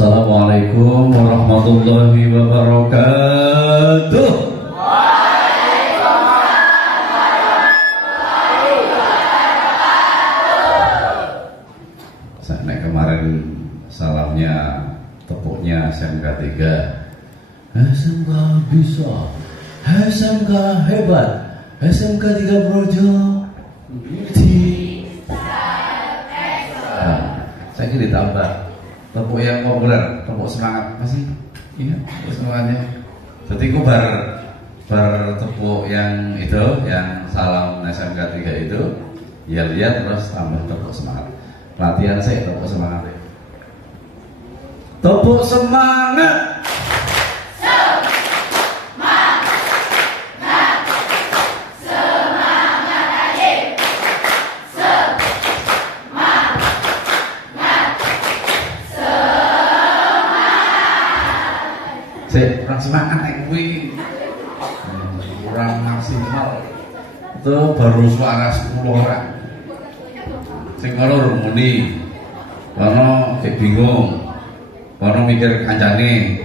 Assalamualaikum warahmatullahi wabarakatuh. Saya naik kemarin salamnya tepuknya SMK 3. SMK bisa, SMK hebat, SMK 3 Projo. Saya kira ditambah tepuk yang populer, tepuk semangat masih ingat semangatnya. Jadi aku bar tepuk yang itu, yang salam SMK 3 itu, ya lihat terus tambah tepuk semangat. Latihan saya tepuk semangat. Tepuk semangat. Kurang semangat kurang maksimal itu baru suara 10 orang sing kalau rumuni kalau kayak bingung kalau mikir kancane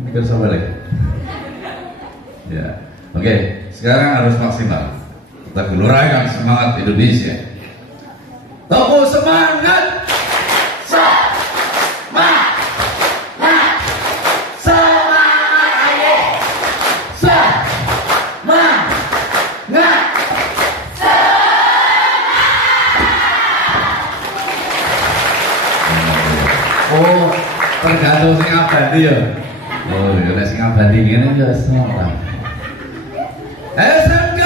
mikir sama deh ya. Oke, sekarang harus maksimal, kita gelurakan semangat Indonesia. Tepuk semangat. Oh, tergantung sing abadi ya. Oh, ya nek sing abadi ngene ya semua. SMK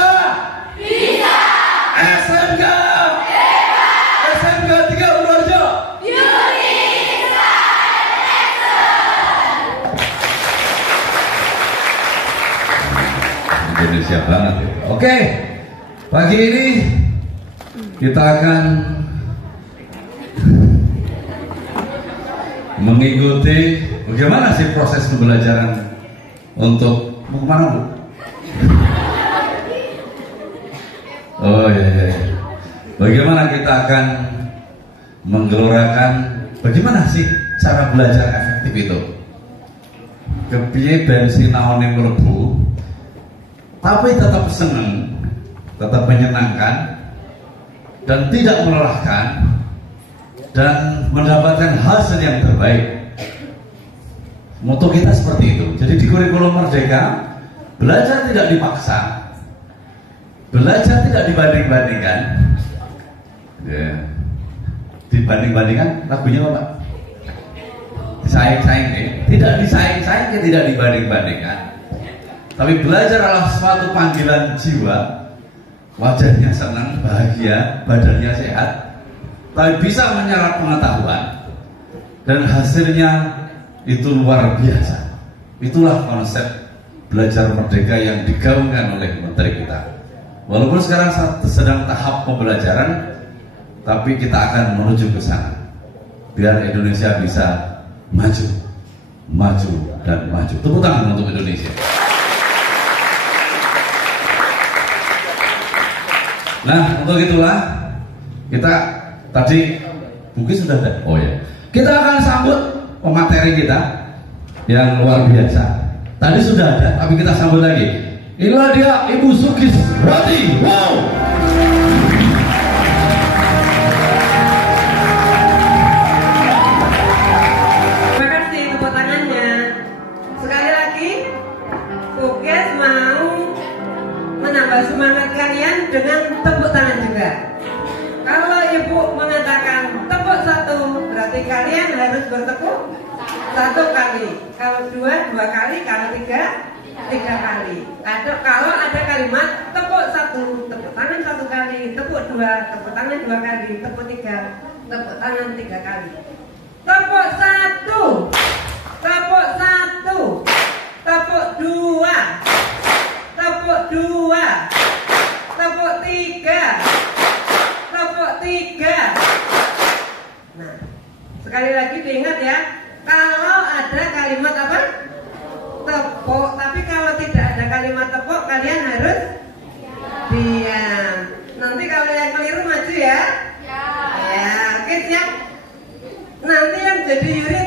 bisa. SMK hebat. SMK 3 Projo. Yunisa Indonesia banget ya. Oke. Pagi ini kita akan mengikuti bagaimana sih proses pembelajaran untuk mau kemana Bu? Oh iya. Bagaimana kita akan menggelorakan bagaimana sih cara belajar efektif itu? Kepiye bensin naon yang mlebu, tapi tetap seneng, tetap menyenangkan dan tidak melelahkan, dan mendapatkan hasil yang terbaik. Moto kita seperti itu. Jadi di kurikulum Merdeka, belajar tidak dipaksa, belajar tidak dibanding-bandingkan. Ya. Dibanding-bandingkan lagunya apa Pak? Disaing-saing, tidak disaing-saing, tidak dibanding-bandingkan. Tapi belajar adalah suatu panggilan jiwa, wajahnya senang, bahagia, badannya sehat, tapi bisa menyerap pengetahuan dan hasilnya itu luar biasa. Itulah konsep belajar merdeka yang digaungkan oleh menteri kita. Walaupun sekarang sedang tahap pembelajaran, tapi kita akan menuju ke sana biar Indonesia bisa maju, maju dan maju. Tepuk tangan untuk Indonesia. Nah, untuk itulah kita tadi mungkin sudah ada. Oh ya, kita akan sambut pemateri kita yang luar biasa. Tadi sudah ada, tapi kita sambut lagi. Inilah dia Ibu Sukiswati. Wow. Terima kasih tepuk tangannya. Sekali lagi, Sukes mau menambah semangat kalian dengan tepuk tangan juga. Kalau Ibu mengatakan tepuk satu, berarti kalian harus bertepuk satu kali. Kalau dua kali. Kalau tiga kali. Kalau ada kalimat tepuk satu, tepuk tangan satu kali. Tepuk dua, tepuk tangan dua kali. Tepuk tiga, tepuk tangan tiga kali. Tepuk satu, tepuk satu, tepuk dua, tepuk dua, tepuk tiga. Nah, sekali lagi diingat ya, kalau ada kalimat apa? Tepuk. Tapi kalau tidak ada kalimat tepuk, kalian harus diam. Nanti kalau yang keliru maju ya. Ya, oke siap. Nanti yang jadi juri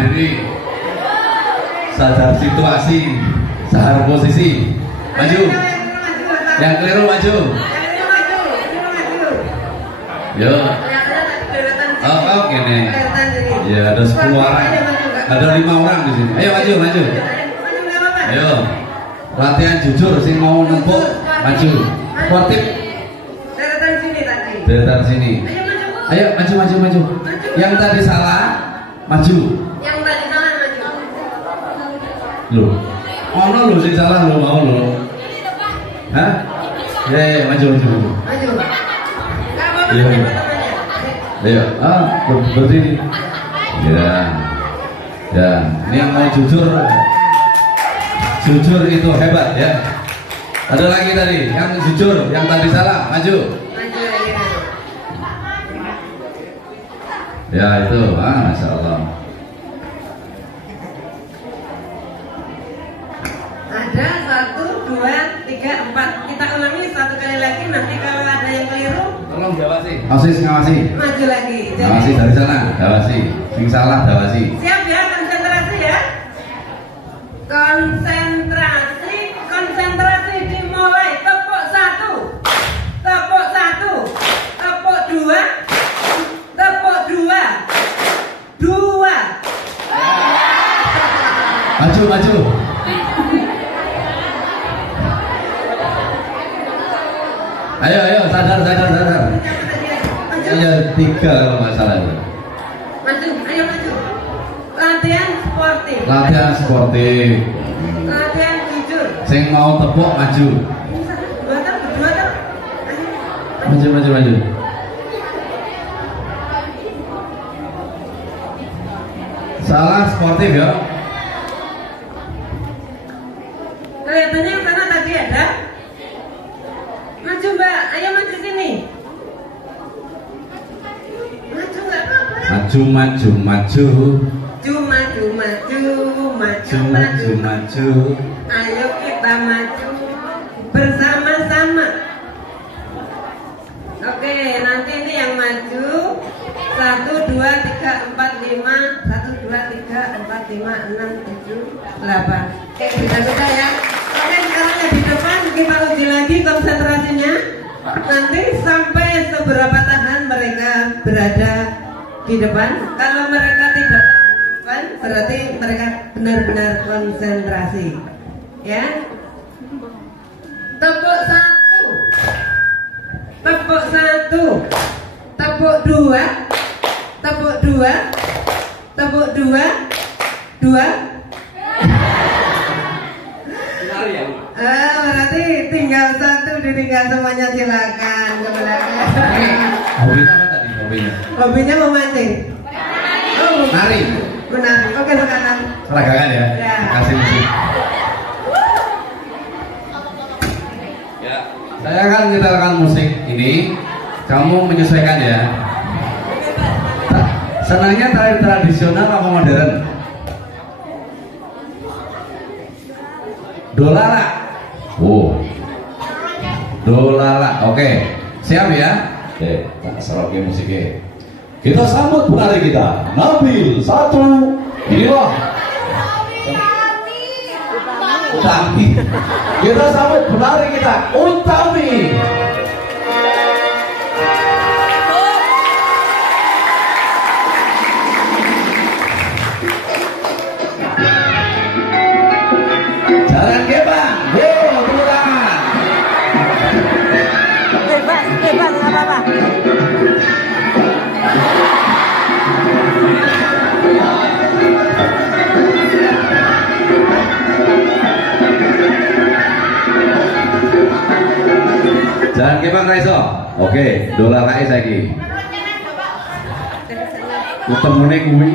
diri, sadar situasi, sadar posisi, maju. Yang keliru maju. Yo. Oh, gini. Ya ada 10 orang, ada 5 orang di sini. Ayo maju, maju. Ayo. Latihan jujur, sih mau nempuk, maju. Sportif. Deretan sini. Ayo maju, maju, maju. Yang tadi salah, maju. Yang tadi salah maju. Loh, ono lo sing salah lo mau lo. Hah? Ya, maju, maju, maju. Maju. Iya. Ayo, berdiri. Ya. Ya, ini yang mau jujur. Jujur itu hebat ya. Ada lagi tadi, yang jujur, yang tadi salah, maju. Maju ya. Ya itu, masya Allah. Ada 1, 2, 3, 4. Kita ulangi 1 kali lagi. Nanti kalau ada yang keliru, Tolong dawasi. Asis ngawasi. maju lagi. Ngawasi dari sana, dawasi. Sing salah dawasi. Siap ya, konsentrasi ya. Konsentrasi, konsentrasi dimulai. Tepuk 1, tepuk 1, tepuk 2, tepuk 2, 2. Maju, maju. Ayo, ayo, sadar, sadar, sadar. Iya, 3 kalau nggak salah itu. Maju, ayo maju. Latihan sportif. Latihan sportif. Latihan jujur. Sing mau tepuk maju. Dua tak, berdua tak. Ayo. Maju, maju, maju. Salah sportif ya. Kelihatannya yang sana tadi ada. Maju mbak, ayo maju sini. Maju nggak apa-apa. Maju, maju, maju. Maju, maju, maju, maju, Maju, maju. Ayo kita maju bersama-sama. Oke, nanti ini yang maju. 1, 2, 3, 4, 5. 1, 2, 3, 4, 5, 6, 7, 8. Oke, beda-beda ya. Oke, sekarang yang di depan kita uji lagi konsentrasinya. Nanti sampai seberapa tahan mereka berada di depan. Kalau mereka tidak tahan di depan, berarti mereka benar-benar konsentrasi. Ya. Tepuk 1, tepuk 1, tepuk 2, tepuk 2, tepuk 2, 2. Berarti tinggal 1, ditinggal semuanya, silakan ke belakang. Hobinya apa tadi? Hobinya? Hobinya memancing. Oh, Nari. benar. Oke, sekarang. Seragakan ya. Ya. Kasih musik. Ya. Saya akan menyetelkan musik ini. Kamu menyesuaikan ya. Senangnya tari tradisional apa modern? Dolala. Oh. Dolala. Oke. Siap ya? Oke, tak seroke musiknya. Kita sambut penari kita. Nabil 1. Inilah. Utami. Kita sambut penari kita. Utami. Jalan gebang. Yo, tepuk tangan. Bebas, bebas, nggak apa-apa. Jalan gebang Raiso. Oke, dolar lae saiki. Ketemune kuwi.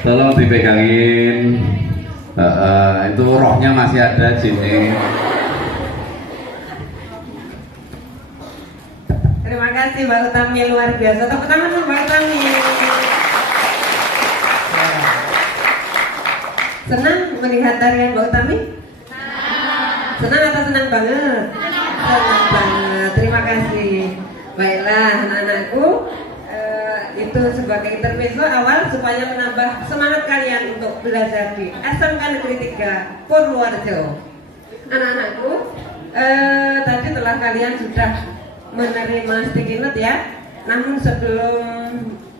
Tolong dipegangin. Itu rohnya masih ada sini. Terima kasih Mbak Utami, luar biasa. Tepuk tangan untuk Mbak Utami. Senang melihat tarian Mbak Utami? Senang atau senang banget? Senang banget. Terima kasih. Baiklah anak-anakku, itu sebagai intermezzo awal supaya menambah semangat kalian untuk belajar di SMK Negeri 3 Purworejo. Anak-anakku, tadi telah kalian sudah menerima sticky note ya. Namun sebelum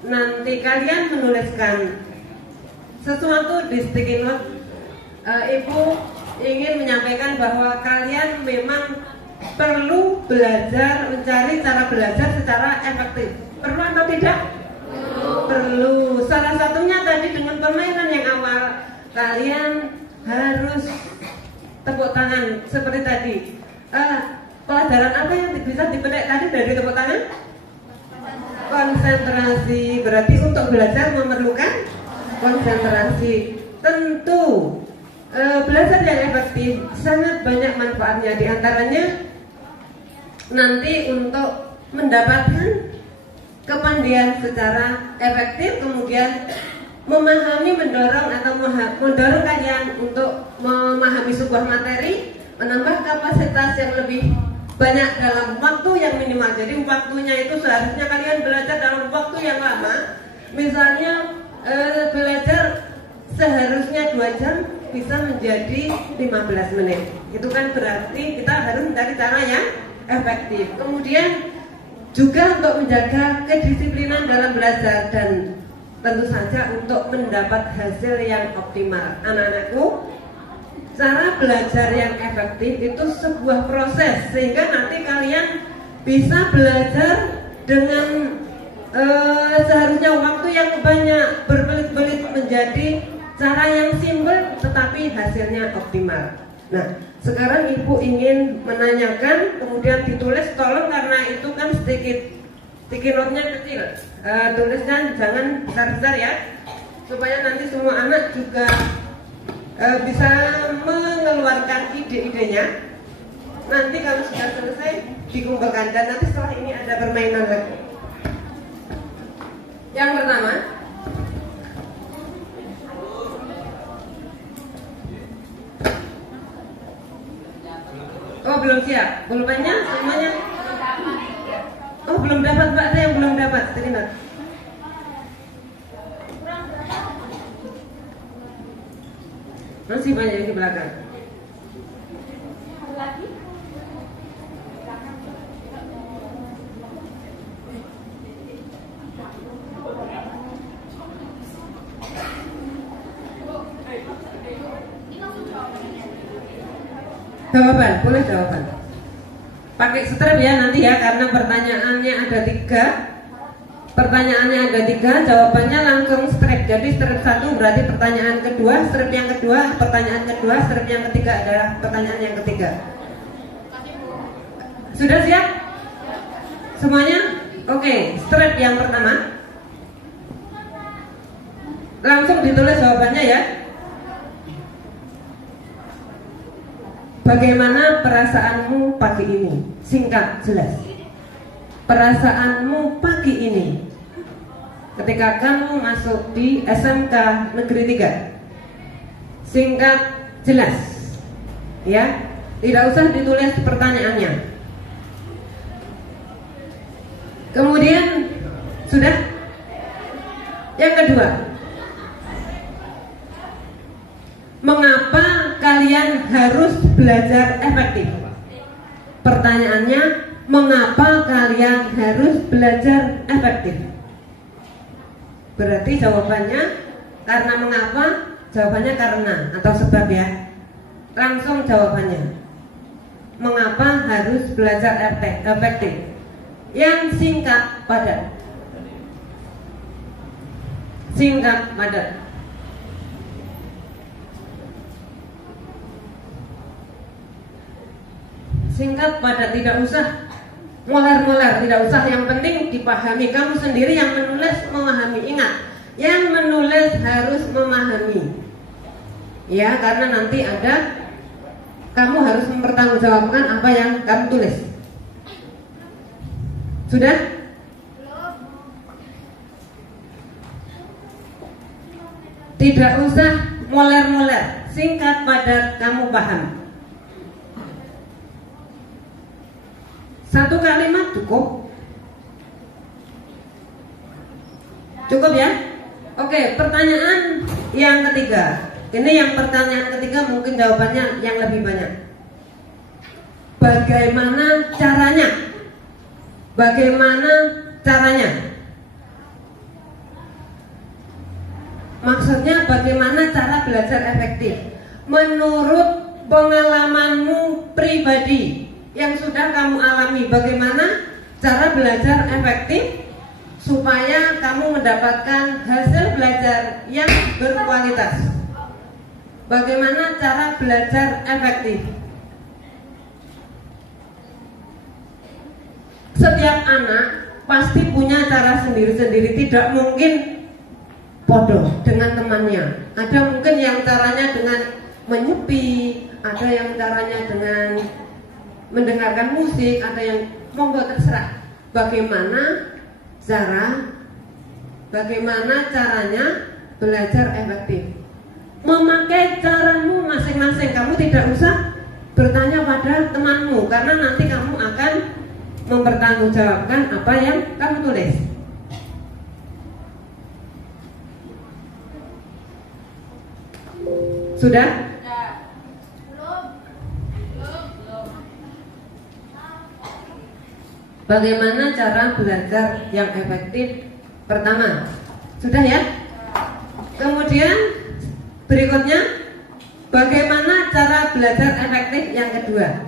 nanti kalian menuliskan sesuatu di sticky note, Ibu ingin menyampaikan bahwa kalian memang perlu belajar, mencari cara belajar secara efektif. Perlu atau tidak? Perlu. Salah satunya tadi dengan permainan yang awal, kalian harus tepuk tangan seperti tadi. Pelajaran apa yang bisa dipetik tadi dari tepuk tangan? Konsentrasi. Berarti untuk belajar memerlukan konsentrasi. Tentu belajar yang efektif sangat banyak manfaatnya. Di antaranya nanti untuk mendapatkan kepandaian secara efektif, kemudian memahami, mendorong kalian untuk memahami sebuah materi, menambah kapasitas yang lebih banyak dalam waktu yang minimal. Jadi waktunya itu seharusnya kalian belajar dalam waktu yang lama. Misalnya belajar seharusnya 2 jam bisa menjadi 15 menit. Itu kan berarti kita harus mencari cara yang efektif. Kemudian juga untuk menjaga kedisiplinan dalam belajar dan tentu saja untuk mendapat hasil yang optimal. Anak-anakku, cara belajar yang efektif itu sebuah proses sehingga nanti kalian bisa belajar dengan seharusnya waktu yang banyak, berbelit-belit menjadi cara yang simpel tetapi hasilnya optimal. Nah, sekarang Ibu ingin menanyakan, kemudian ditulis, tolong, karena itu kan sticky note-nya kecil, tulisnya jangan besar-besar ya, supaya nanti semua anak juga bisa mengeluarkan ide-idenya. Nanti kalau sudah selesai dikumpulkan, dan nanti setelah ini ada permainan lagi. Yang pertama, oh belum siap, pulpennya semuanya. Oh belum dapat Mbak, ada yang belum dapat. Terima. Masih banyak yang di belakang. Jawaban, boleh jawaban. Pakai strip ya nanti ya, karena pertanyaannya ada 3. Pertanyaannya ada 3, jawabannya langsung strip. Jadi strip 1 berarti pertanyaan kedua, strip yang kedua pertanyaan kedua, strip yang ketiga adalah pertanyaan yang ketiga. Sudah siap? Semuanya? Oke, strip yang pertama. Langsung ditulis jawabannya ya. Bagaimana perasaanmu pagi ini? Singkat, jelas. Perasaanmu pagi ini ketika kamu masuk di SMK Negeri 3. Singkat, jelas. Ya, tidak usah ditulis pertanyaannya. Kemudian sudah. Yang kedua, mengapa kalian harus belajar efektif? Pertanyaannya, mengapa kalian harus belajar efektif? Berarti jawabannya karena mengapa, jawabannya karena atau sebab ya. Langsung jawabannya. Mengapa harus belajar efektif? Yang singkat padat. Singkat padat. Singkat padat, tidak usah molar-molar, tidak usah, yang penting dipahami. Kamu sendiri yang menulis memahami. Ingat, Yang menulis harus memahami. Ya, karena nanti kamu harus mempertanggungjawabkan apa yang kamu tulis. Sudah? Tidak usah moler-moler, singkat padat, kamu paham. Satu kalimat cukup. Cukup ya? Oke, pertanyaan yang ketiga. Ini yang pertanyaan ketiga mungkin jawabannya yang lebih banyak. Bagaimana caranya? Bagaimana caranya? Maksudnya bagaimana cara belajar efektif? Menurut pengalamanmu pribadi yang sudah kamu alami, bagaimana cara belajar efektif supaya kamu mendapatkan hasil belajar yang berkualitas? Bagaimana cara belajar efektif? Setiap anak pasti punya cara sendiri-sendiri, tidak mungkin bodoh dengan temannya. Ada mungkin yang caranya dengan menyepi, ada yang caranya dengan mendengarkan musik, ada yang monggo terserah. Bagaimana caranya belajar efektif? Memakai caramu masing-masing. Kamu tidak usah bertanya pada temanmu, karena nanti kamu akan mempertanggungjawabkan apa yang kamu tulis. Sudah? Bagaimana cara belajar yang efektif? Pertama, sudah ya? Kemudian berikutnya, bagaimana cara belajar efektif yang kedua?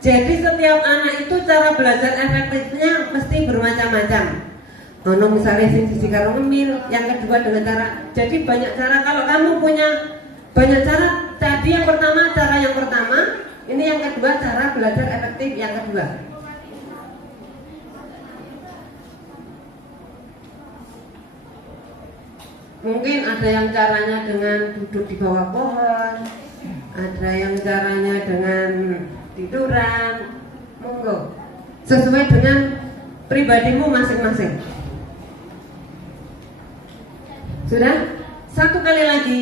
Jadi setiap anak itu cara belajar efektifnya mesti bermacam-macam. Ono misalnya sisi karo ngemil, yang kedua dengan cara. Jadi banyak cara. Kalau kamu punya banyak cara, tadi yang pertama cara yang pertama, ini yang kedua cara belajar efektif yang kedua. Mungkin ada yang caranya dengan duduk di bawah pohon, ada yang caranya dengan tiduran, monggo. Sesuai dengan pribadimu masing-masing. Sudah? Satu kali lagi,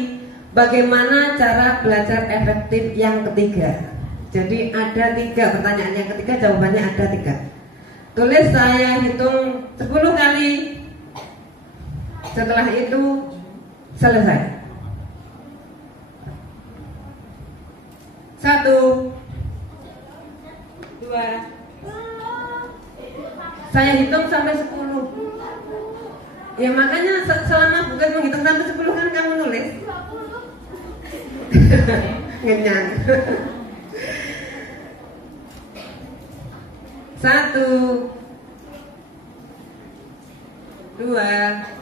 bagaimana cara belajar efektif yang ketiga? Jadi ada 3 pertanyaan, yang ketiga jawabannya ada 3. Tulis, saya hitung 10 kali. Setelah itu selesai. 1, 2. Saya hitung sampai 10. Ya makanya selama bukan menghitung sampai 10 kan kamu nulis. Ngenyang. 1, 2,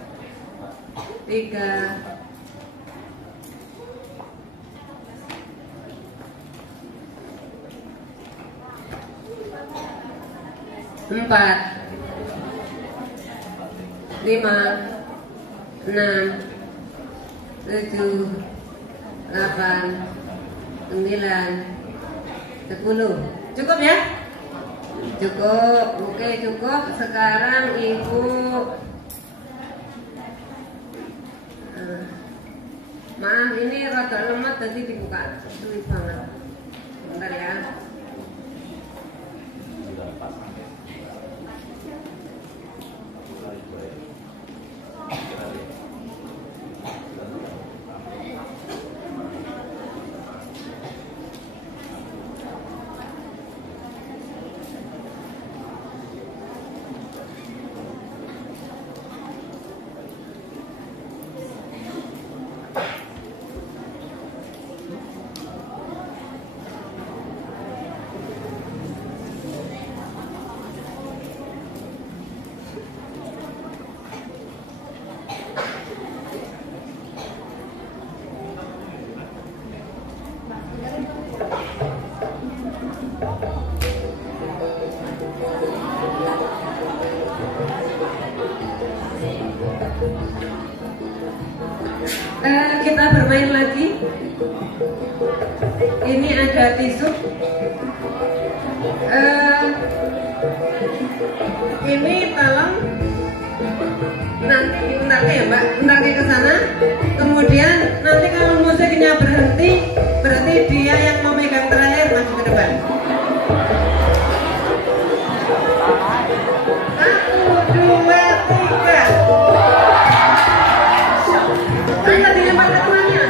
3, 4, 5, 6, 7, 8, 9, 10. Cukup ya? Cukup. Oke, cukup. Sekarang Ibu maaf, ini rada lemot jadi dibuka sulit banget. Bentar ya. Kita bermain lagi. Ini ada tisu. Ini tolong nanti bentar ya Mbak, bentar ke sana. Kemudian nanti kalau musiknya berhenti, berarti dia yang memegang terakhir maju ke depan. 1, 2, 3. Anda dilempar ke temannya.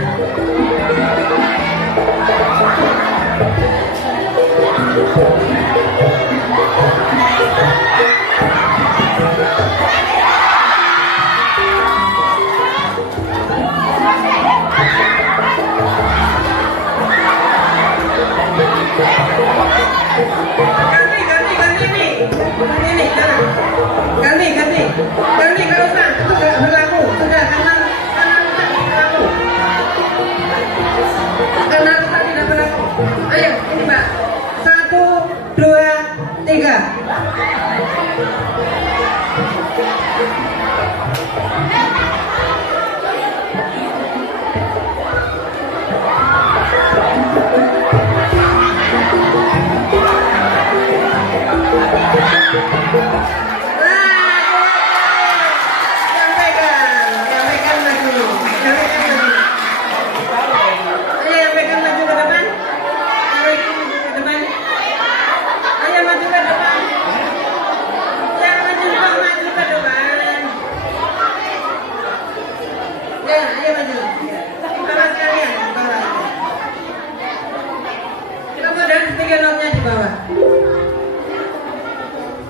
Ganti kalau Pak, itu nggak berlaku, sudah karena berlaku. Karena rusak tidak berlaku. Ayo, ini Mbak. 1, 2, 3. Stikernya di bawah.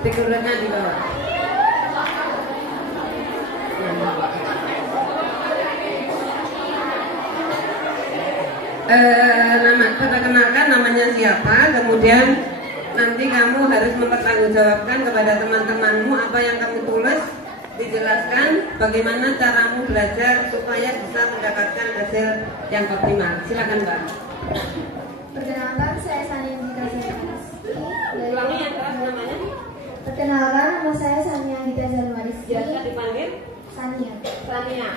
Stikernya di bawah. Nama, perkenalkan namanya siapa, kemudian nanti kamu harus mempertanggungjawabkan kepada teman-temanmu apa yang kamu tulis, dijelaskan bagaimana caramu belajar supaya bisa mendapatkan hasil yang optimal. Silakan Mbak. Perkenalkan, saya Sania Gita Zanuariski. Ulangi yang keras namanya. Perkenalkan, nama saya Sania Gita Zanuariski. Biasa dipanggil Sania. Sania.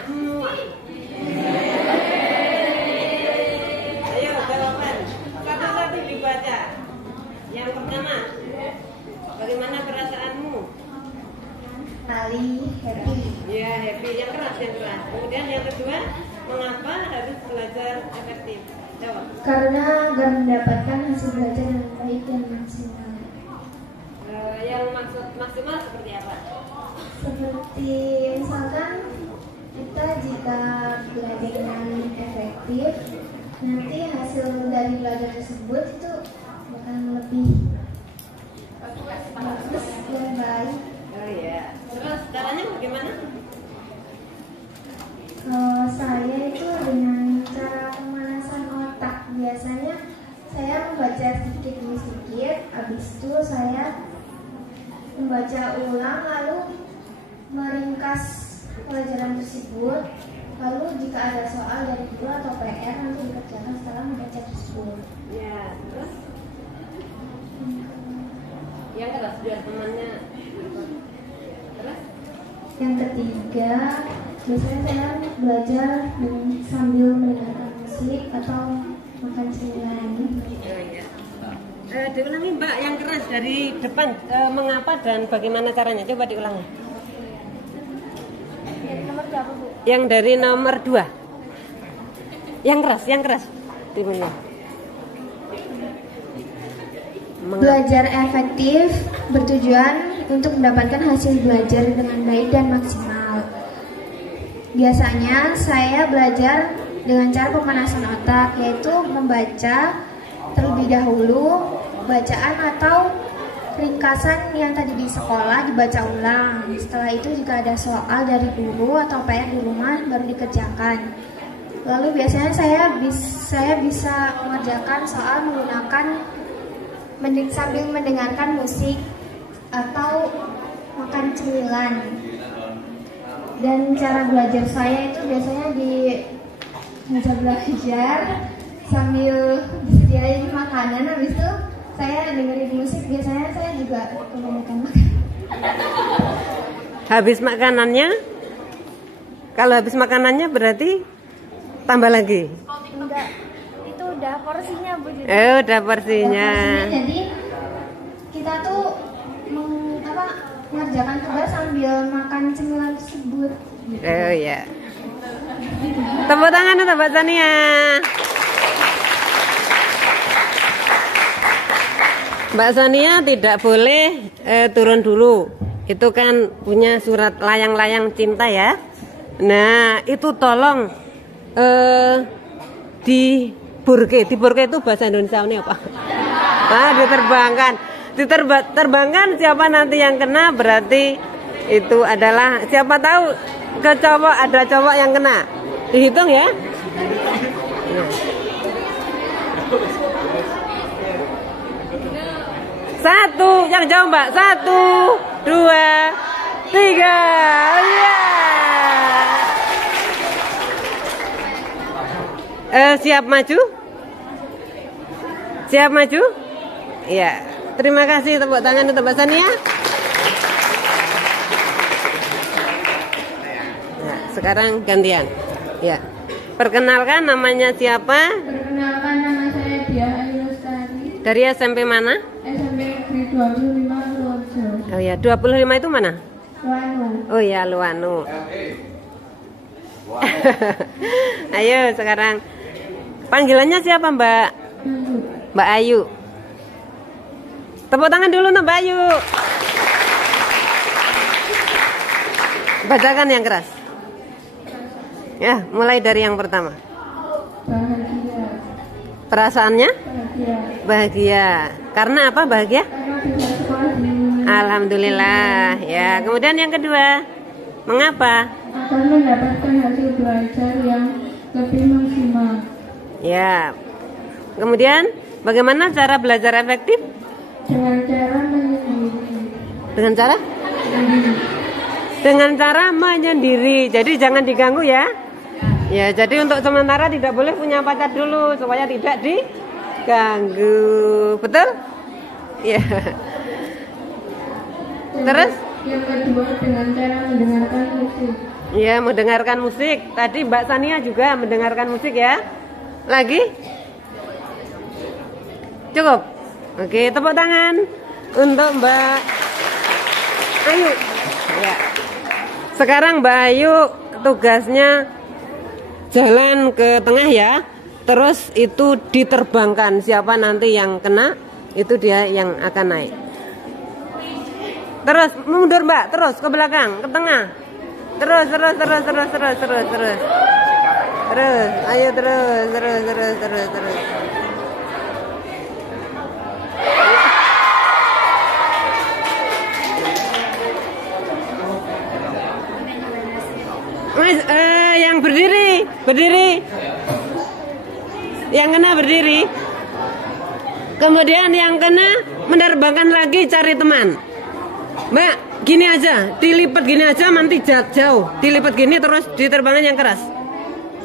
Ayo jawaban. Satu-satu dibaca. Yang pertama, bagaimana perasaanmu? Ali, happy. Ya, happy. Yang keras, yang keras. Kemudian yang kedua, mengapa harus belajar efektif? Jawab. Karena agar mendapatkan hasil belajar yang baik dan maksimal. Yang maksud maksimal seperti apa? Seperti misalkan kita jika belajar dengan efektif, nanti hasil dari belajar tersebut itu akan lebih bagus dan baik. Oh iya. Terus caranya bagaimana? Kalau saya itu dengan cara pemanasan otak, biasanya saya membaca sedikit demi sedikit, habis itu saya membaca ulang lalu meringkas pelajaran tersebut, lalu jika ada soal dari guru atau PR nanti dikerjakan setelah membaca tersebut. Ya, terus yang keras biar temannya. Terus Yang ketiga, biasanya saya belajar sambil mendengarkan musik atau makan cemilan. oh iya. Diulangi Mbak yang keras dari depan, mengapa dan bagaimana caranya? Coba diulangi. Dari nomor berapa, Bu? Yang dari nomor 2. Yang keras. Timunya. Belajar efektif bertujuan untuk mendapatkan hasil belajar dengan baik dan maksimal. Biasanya saya belajar dengan cara pemanasan otak, yaitu membaca terlebih dahulu bacaan atau ringkasan yang tadi di sekolah dibaca ulang. Setelah itu jika ada soal dari guru atau PR di rumah baru dikerjakan. Lalu biasanya saya bisa mengerjakan soal menggunakan sambil mendengarkan musik atau makan cemilan. Dan cara belajar saya itu biasanya di meja belajar sambil disediain makanan, habis itu saya dengerin musik. Biasanya saya juga kebanyakan makan. Habis makanannya Kalau habis makanannya berarti tambah lagi? Enggak, itu udah porsinya Bu. Udah porsinya. Jadi kita tuh mengerjakan tugas sambil makan cemilan tersebut. Oh ya. Tepuk tangan untuk Mbak Sania. Mbak Sania tidak boleh turun dulu. Itu kan punya surat layang-layang cinta ya. Nah itu tolong di burke itu bahasa Indonesia ini apa? Diterbangkan. Diterbangkan, siapa nanti yang kena berarti itu adalah, siapa tahu ke cowok ada cowok yang kena. Dihitung ya. Satu, yang jauh Mbak. 1, 2, 3. Siap maju? Siap maju? Iya. Terima kasih, tepuk tangan untuk Mbak Sania. Nah, sekarang gantian. Ya. Perkenalkan namanya siapa? Perkenalkan, nama saya Diah Ayu Lestari. Dari SMP mana? SMP Negeri 25 Purworejo. Oh ya, 25 itu mana? Luanu. Oh ya, Luanu. Ayo sekarang. Panggilannya siapa Mbak? Mbak Ayu. Tepuk tangan dulu Mbak Ayu. Bacakan yang keras. Ya, mulai dari yang pertama. Bahagia. Perasaannya? Bahagia. Bahagia. Karena apa bahagia? Karena bisa sekolah di Alhamdulillah. Ya, kemudian yang kedua. Mengapa? akan mendapatkan hasil belajar yang lebih maksimal. Ya. Kemudian bagaimana cara belajar efektif? Dengan cara menyendiri. Dengan cara? Dengan cara menyendiri. Jadi jangan diganggu ya. Ya, jadi untuk sementara tidak boleh punya pacar dulu supaya tidak diganggu. Betul? Ya. Terus? Yang kedua, dengan cara mendengarkan musik. Ya, mendengarkan musik. Tadi Mbak Sania juga mendengarkan musik ya. Lagi? Cukup? Oke, tepuk tangan untuk Mbak Ayu. Ya. Sekarang Mbak Ayu tugasnya jalan ke tengah ya. Terus itu diterbangkan. Siapa nanti yang kena, itu dia yang akan naik. Terus mundur Mbak, terus ke belakang, ke tengah. Terus. Terus, ayo terus. Yang berdiri. Yang kena berdiri. Kemudian yang kena menerbangkan lagi, cari teman. Mbak, gini aja, dilipat gini aja, nanti jauh. Dilipat gini terus diterbangkan yang keras.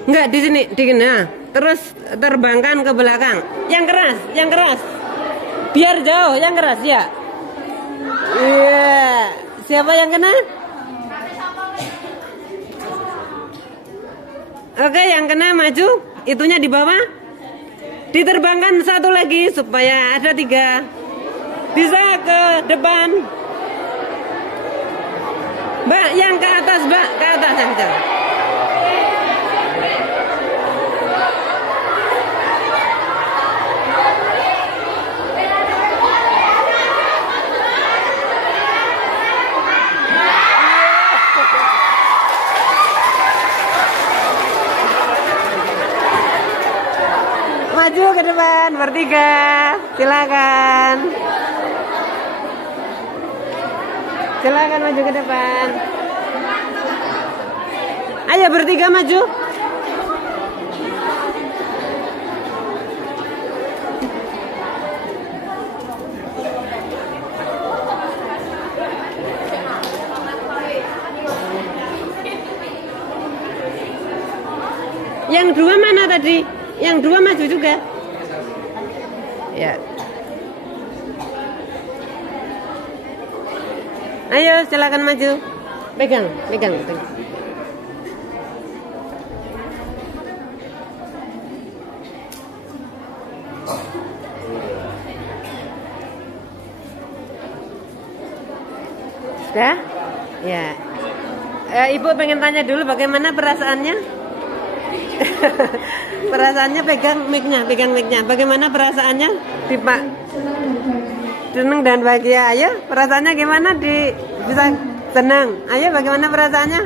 Enggak, di sini, nah, terus terbangkan ke belakang. Yang keras. Biar jauh, yang keras ya. Iya. Siapa yang kena? Oke, yang kena maju, itunya di bawah. Diterbangkan satu lagi supaya ada 3. Bisa ke depan. Mbak, yang ke atas, Mbak, ke atas yang jauh. Maju ke depan, bertiga. Silakan. Silakan maju ke depan. Ayo bertiga maju. Yang 2 mana tadi? Yang 2 maju juga. Ya. Ayo silakan maju. Pegang. Dah? Ya. Ibu pengen tanya dulu bagaimana perasaannya? Perasaannya pegang mic-nya. Bagaimana perasaannya? Di Pak? Senang dan bahagia. Ayo, perasaannya gimana bisa senang? Ayo, bagaimana perasaannya?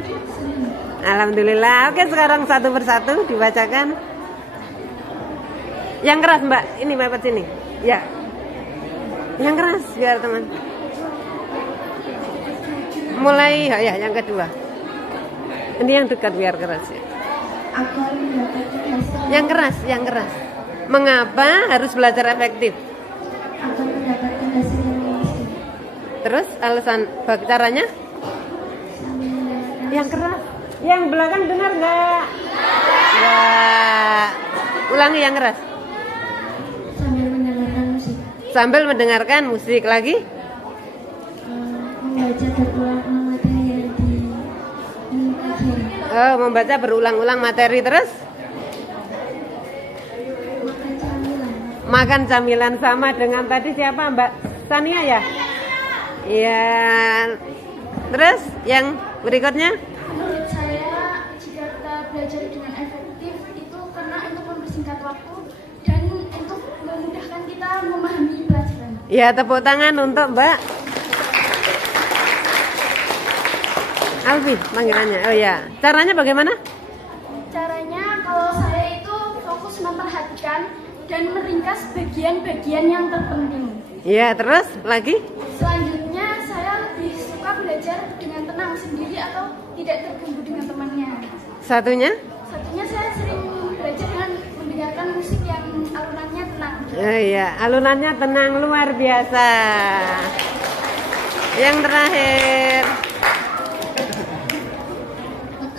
Alhamdulillah. Oke, sekarang satu persatu dibacakan. Yang keras, Mbak. Ini Mbak sini. Ya. Yang keras biar teman. Mulai ya yang kedua. Ini yang dekat biar keras ya. Yang keras. Mengapa harus belajar efektif? Agar mendapatkan hasil yang maksimal. Terus alasan caranya? Yang keras. Yang belakang dengar nggak? Nggak. Ulangi yang keras. Sambil mendengarkan musik. Sambil mendengarkan musik lagi? Membaca berulang-ulang materi yang dipelajari. Oh, membaca berulang-ulang materi terus? Makan camilan. Makan camilan sama dengan tadi siapa Mbak Sania ya? Iya. Terus yang berikutnya? Menurut saya, jika kita belajar dengan efektif itu karena untuk mempersingkat waktu dan untuk memudahkan kita memahami pelajaran. Ya, tepuk tangan untuk Mbak Alfi panggilannya. Oh ya, caranya bagaimana? Caranya kalau saya itu fokus memperhatikan dan meringkas bagian-bagian yang terpenting. Ya, terus lagi? Selanjutnya saya lebih suka belajar dengan tenang sendiri atau tidak terganggu dengan temannya. Satunya? Satunya saya sering belajar dengan mendengarkan musik yang alunannya tenang. Iya, alunannya tenang luar biasa. Yang terakhir.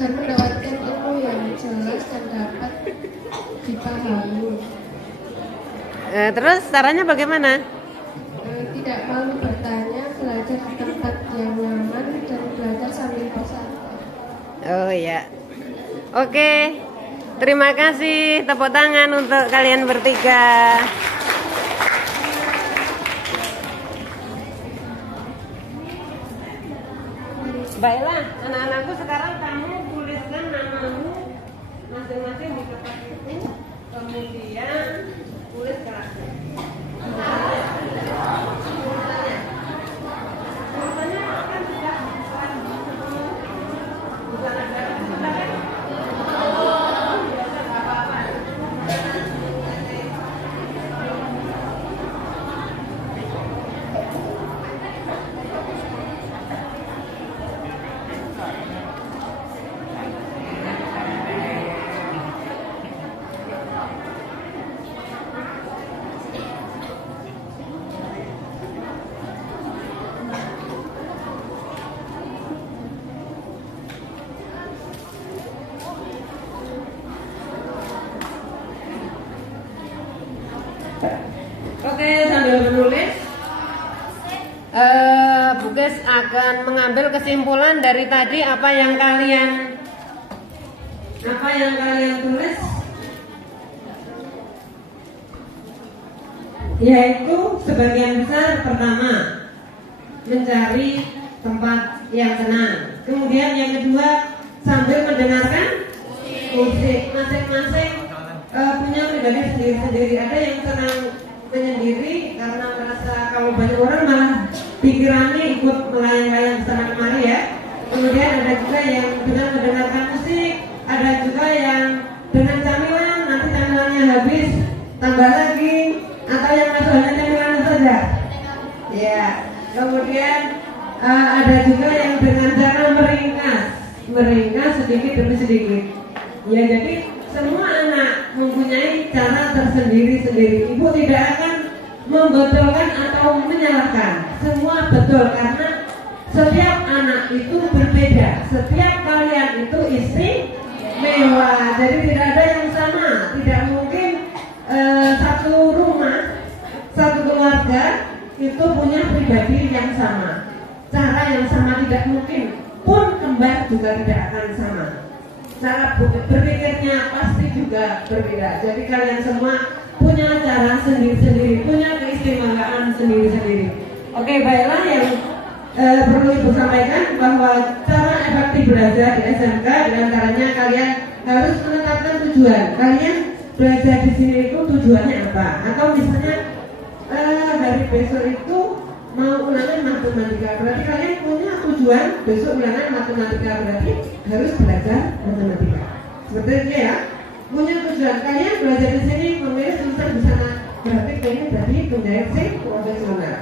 Agar mendapatkan ilmu yang jelas dan dapat dipahami. Terus caranya bagaimana? Tidak malu bertanya, belajar di tempat yang nyaman dan belajar sambil bersantai. Oh ya. Oke. Terima kasih. Tepuk tangan untuk kalian bertiga. Baiklah, anak-anakku sekarang kamu tuliskan namamu masing-masing di kertas itu, kemudian tulis kelasnya. Oke, sambil menulis, Bukes akan mengambil kesimpulan dari tadi apa yang kalian tulis, yaitu sebagian besar pertama mencari tempat yang tenang, kemudian yang kedua sambil mendengarkan musik. Masing-masing punya pribadi sendiri-sendiri. Ada yang senang menyendiri karena merasa kalau banyak orang malah pikirannya ikut melayang-layang sana kemari ya. Kemudian ada juga yang dengan mendengarkan musik, ada juga yang dengan camilan, nanti camilannya habis tambah lagi, atau yang masuk hanya camilan saja. Ya. Kemudian ada juga yang dengan cara meringkas sedikit demi sedikit. Ya, jadi semua anak mempunyai cara tersendiri-sendiri. Ibu tidak akan membetulkan atau menyalahkan. Semua betul karena setiap anak itu berbeda. Setiap kalian itu istimewa. Jadi tidak ada yang sama. Tidak mungkin satu rumah, satu keluarga itu punya pribadi yang sama. Cara yang sama tidak mungkin. Pun kembar juga tidak akan sama. Cara berpikirnya pasti juga berbeda. Jadi kalian semua punya cara sendiri-sendiri, punya keistimewaan sendiri-sendiri. Oke, baiklah yang perlu Ibu sampaikan bahwa cara efektif belajar di SMK diantaranya kalian harus menetapkan tujuan. Kalian belajar di sini itu tujuannya apa? Atau misalnya hari besok itu mau ulangan matematika, berarti kalian punya tujuan besok ulangan matematika, berarti harus belajar matematika. Seperti itu ya. Punya tujuan kalian belajar di sini memilih jurusan di sana, berarti kalian jadi penjahit sing profesional.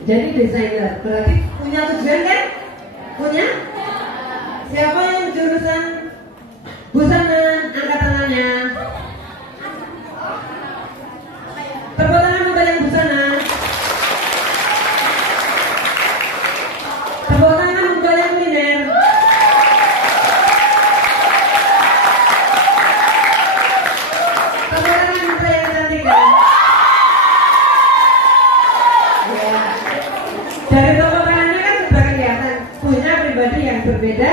Jadi desainer, berarti punya tujuan kan? Punya? Siapa yang jurusan busana, angkat tangannya. Tepuk tangan untuk yang busana. Tepuk tangan untuk yang kuliner. Tepuk tangan untuk yang cantikan. Ya. Dari tepuk tangannya kan sudah kelihatan punya pribadi yang berbeda.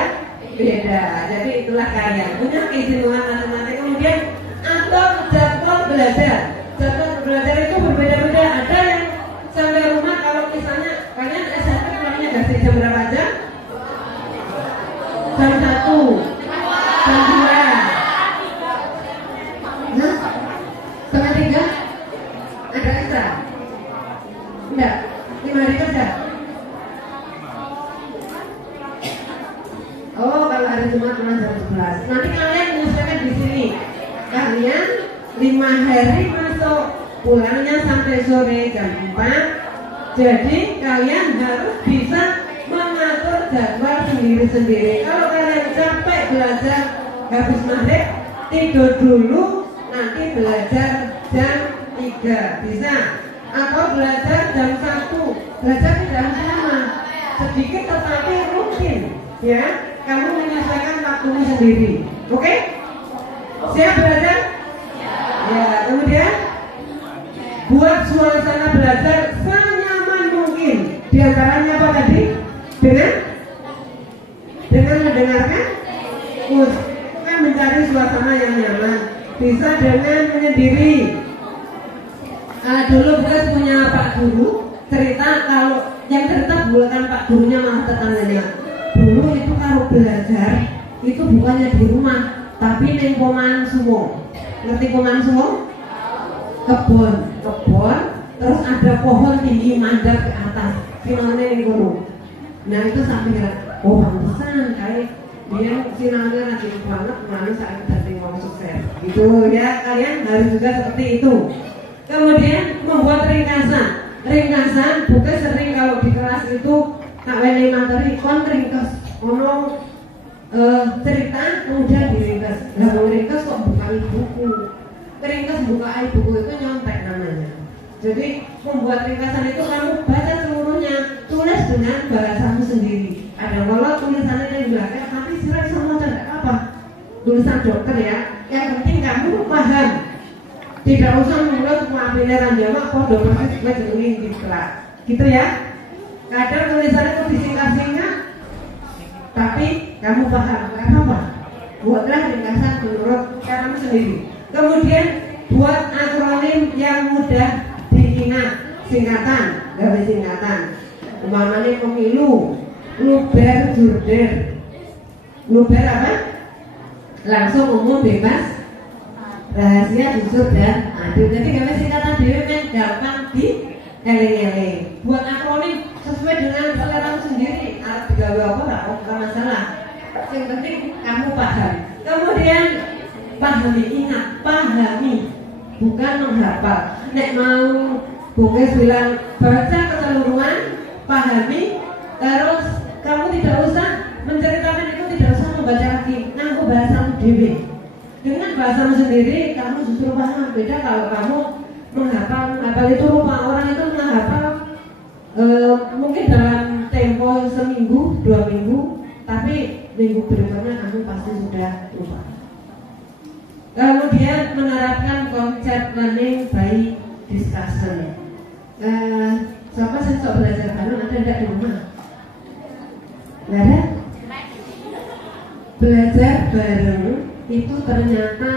Jadi itulah kalian punya keistimewaan masing-masing. Kemudian atau jadwal belajar. Jadwal belajar itu berbeda-beda. Ada yang sampai rumah, kalau misalnya kalian SMP pulangnya dari jam berapa aja? Jam 1, jam 2, nah, setengah 3. Ada extra? Enggak, 5 hari kerja. Oh, kalau hari Jumat pulang jam 11. Nanti kalian menyesuaikan di sini. Kalian 5 hari masuk, pulangnya sampai sore jam 4. Jadi kalian harus bisa mengatur jadwal sendiri-sendiri. Kalau kalian capek belajar habis maghrib, tidur dulu, nanti belajar jam 3 bisa. Atau belajar jam 1. Belajar tidak harus lama, sedikit tetapi rutin, ya. Kamu menyesuaikan waktumu sendiri, oke? Siap belajar? Ya, kemudian buat suasana belajar senyaman mungkin. Di antaranya apa tadi? Dengan mendengarkan musik, kan mencari suasana yang nyaman. Bisa dengan menyendiri. Dulu bekas punya Pak Guru cerita, kalau yang cerita bukan Pak Gurunya, malah tetangganya. Dulu itu kalau belajar itu bukannya di rumah, tapi neng Poman Sumo. Ngerti Poman Sumo? Kebon, terus ada pohon tinggi mandap ke atas, sinarnya di gunung. Nah itu sampai bilang, oh pantesan kayak dia sinarnya lagi banget, lalu saat jadi mau sukses. Gitu ya, kalian harus juga seperti itu. Kemudian membuat ringkasan, bukan sering kalau di kelas itu tak wene materi kon ringkas, ono cerita kemudian diringkas. Nah ringkas kok buka buku. Ringkas buka buku itu nyontek namanya. Jadi membuat ringkasan itu kamu baca seluruhnya, tulis dengan bahasamu sendiri. Ada kalau tulisannya yang belakang, tapi sirai sama tidak apa. Tulisan dokter ya. Yang penting kamu paham. Tidak usah menurut semua pilihan Jawa, kok dokter juga jenengin di kelas. Gitu ya. Kadang tulisannya itu disingkat-singkat, tapi kamu paham. Kenapa? Buatlah ringkasan menurut kamu sendiri. Kemudian buat akronim yang mudah diingat, singkatan, dari singkatan. Umpamanya pemilu, luber, jurder. Luber apa? Langsung, umum, bebas, rahasia, jujur, dan adil. Jadi kami singkatan diri gampang di eling-eling. Buat akronim sesuai dengan selera sendiri. Arab digawe apa lah, bukan masalah. Yang penting kamu paham. Kemudian pahami, ingat, pahami, bukan menghafal. Nek mau Bukes bilang baca keseluruhan, pahami, terus kamu tidak usah menceritakan itu, tidak usah membaca lagi. Nangku bahasamu dewi. Dengan bahasamu sendiri kamu justru paham. Beda kalau kamu menghafal itu lupa. Orang itu menghafal mungkin dalam tempo seminggu, 2 minggu, tapi minggu berikutnya kamu pasti sudah lupa. Kemudian menerapkan konsep learning by discussion. Siapa sih sok belajar bareng, ada tidak di rumah? Nggak ada? Belajar bareng itu ternyata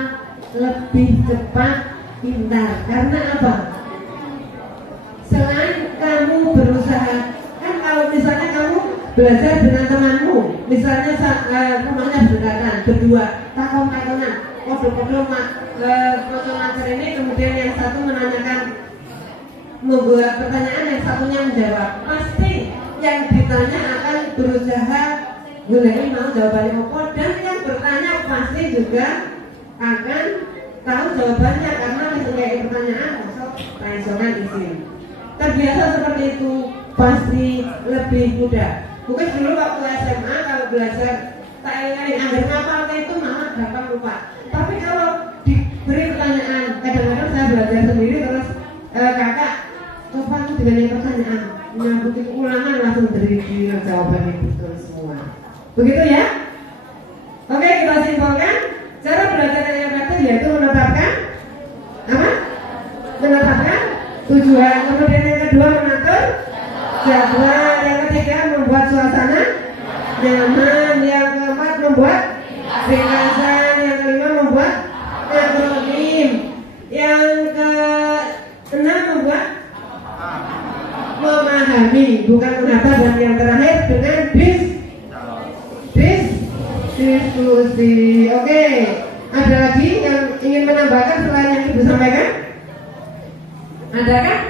lebih cepat, pintar. Karena apa? Selain kamu berusaha, kan belajar dengan temanmu, misalnya rumahnya berdekatan, berdua, takon-takonan, kode-kode macer ini, kemudian yang satu menanyakan, membuat pertanyaan, yang satunya menjawab. Pasti yang ditanya akan berusaha mulai mau jawabannya apa, dan yang bertanya pasti juga akan tahu jawabannya karena kayak pertanyaan masuk tradisional isi. Terbiasa seperti itu pasti lebih mudah. Mungkin dulu waktu SMA kalau belajar tak ingat agar ngapal itu malah gampang lupa. Tapi kalau diberi pertanyaan, kadang-kadang saya belajar sendiri terus kakak coba dengan yang pertanyaan menyambut ulangan langsung dari jawaban itu terus semua. Begitu ya? Oke, kita simpulkan. Cara belajar yang efektif yaitu menetapkan apa? Menetapkan tujuan. Kemudian yang kedua mengatur jadwal. Yang ketiga membuat suasana nyaman. Yang keempat membuat ringkasan. Yang kelima membuat akronim. Yang keenam membuat memahami, bukan menghafal. Dan yang terakhir dengan diskusi. Oke, ada lagi yang ingin menambahkan selain yang Ibu sampaikan? Ada kan?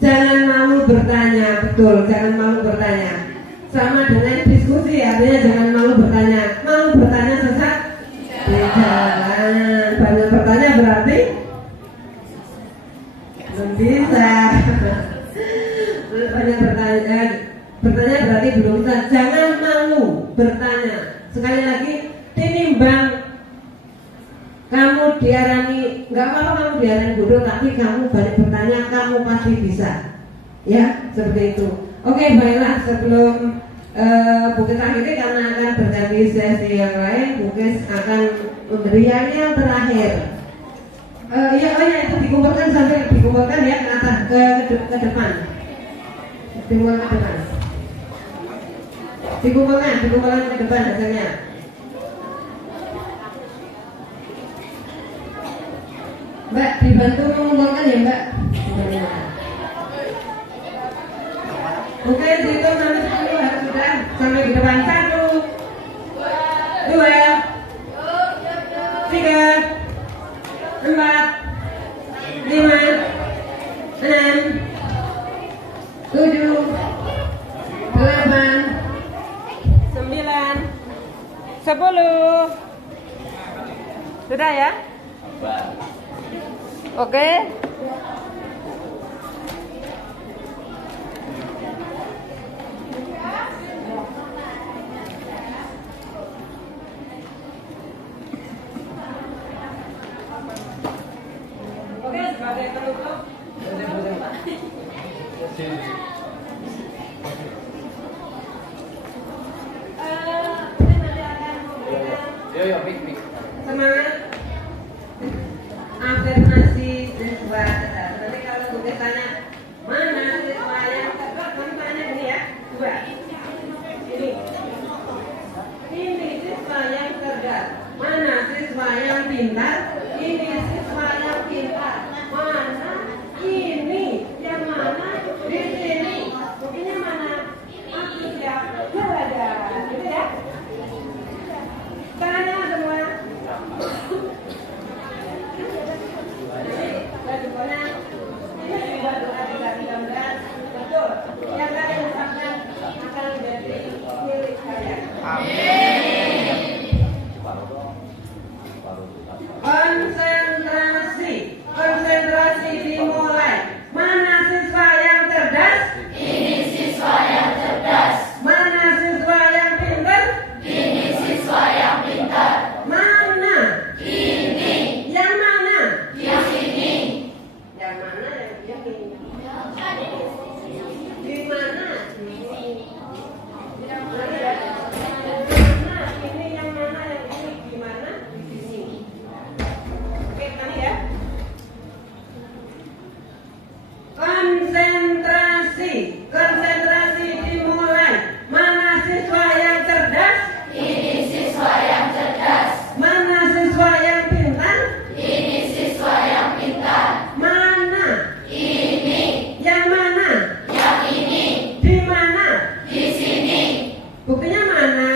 Jangan malu bertanya, betul, jangan malu bertanya. Sama dengan diskusi, artinya jangan malu bertanya. Malu bertanya sesat di jalan. Banyak bertanya berarti belum bisa. Banyak bertanya berarti belum bisa. Jangan malu bertanya. Sekali lagi, tinimbang kamu diarani, nggak apa-apa kamu diarani bodoh, tapi kamu banyak bertanya, kamu pasti bisa. Ya, seperti itu. Oke, baiklah, sebelum Bukit akhirnya karena akan terjadi sesi yang lain, Bukit akan memberi yang terakhir. Itu dikumpulkan sampai dikumpulkan ya ke atas, ke depan. Dikumpulkan ke depan. Dikumpulkan ke depan hasilnya. Mbak, dibantu mengumpulkan ya Mbak. Oke, dihitung sampai 10 harus sudah sampai di depan. 1, 2, 3, 4, 5, 6, 7, 8, 9, 10. Sudah ya? Oke. Oke, sebagai penutup. Semangat afirmasi siswa. Nanti kalau Bukit tanya mana siswa yang tepat, kamu tanya ini ya, 2. Ini siswa yang cerdas. Mana siswa yang pintar? Ini siswa yang pintar. Mana ini? Yang mana? Di sini. Ini mana? Aku siap belajar. Gitu ya. Tanya semua. Betul. Yang kalian ucapkan akan menjadi milik kalian. Konsentrasi dimulai. Mana siswa yang cerdas? Ini siswa yang cerdas. Mana siswa yang pintar? Ini siswa yang pintar. Mana? Ini. Yang mana? Yang ini. Yang mana? Yang ini. Di mana? Di sini. Buktinya mana?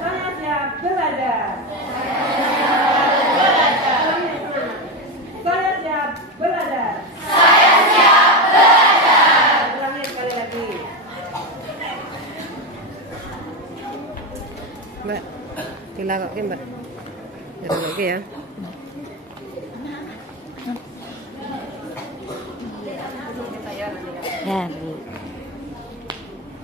Saya siap belajar. Saya siap belajar. Ulangi sekali lagi. Mbak, dilakukan Mbak. Jangan lagi ya. Ya, Bu.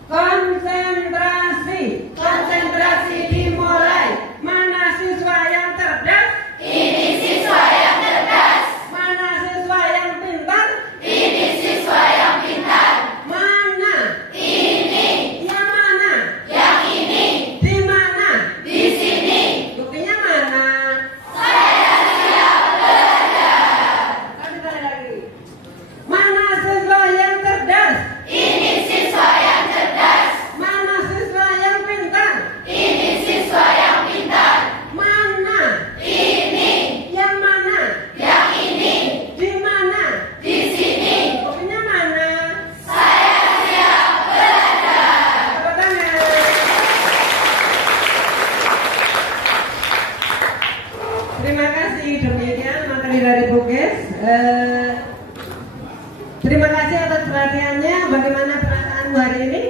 Konsentrasi. Konsentrasi dimulai. Mana siswa yang cerdas? Ini siswa yang cerdas. Mana siswa yang pintar? Ini siswa yang pintar. Mana? Ini. Yang mana? Yang ini. Di mana? Di sini. Buktinya mana? Saya siap belajar. Lagi. Mana siswa yang cerdas? Ini siswa yang cerdas. Mana siswa yang pintar? Ini siswa yang pintar. Mana? Ini. Yang mana? Yang ini. Di mana? Di sini. Buktinya mana? Saya siap belajar. Tepuk tangan. Terima kasih, demikian materi dari Bukes. Terima kasih atas perhatiannya. Bagaimana perasaanmu hari ini?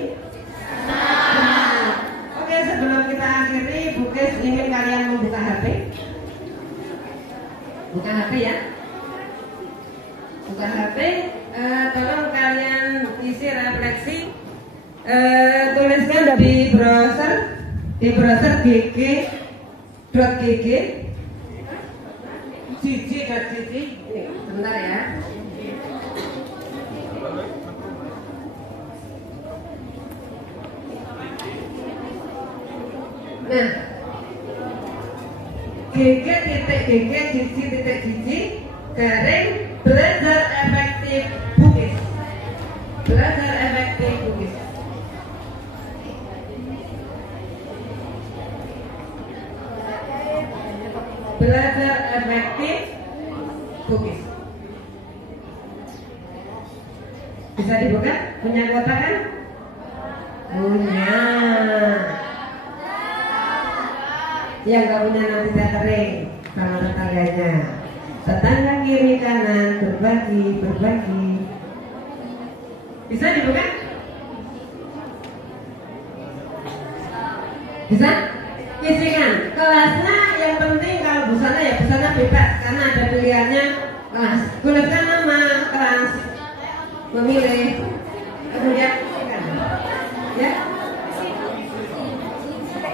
Oke, sebelum kita akhiri, Bukes ingin kalian membuka HP. Buka HP ya. Buka HP. Tolong kalian isi refleksi. Tuliskan di browser gg.gg. gg.gg. Ini sebentar ya. Nah, gg.gg garing belajar efektif Bukis. Belajar efektif Bukis. Belajar efektif Bukis. Bisa dibuka? Punya kuota kan? Punya. Yang gak punya nanti tethering sama tetangganya. Tetangga kiri kanan berbagi. Bisa dibuka? Bisa? Isikan kelasnya, yang penting kalau busana ya busana bebas karena ada pilihannya kelas. Tuliskan nama kelas, memilih, kemudian ya.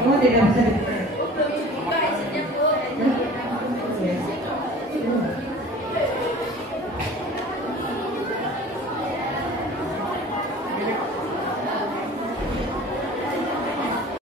Oh, tidak bisa dibuka.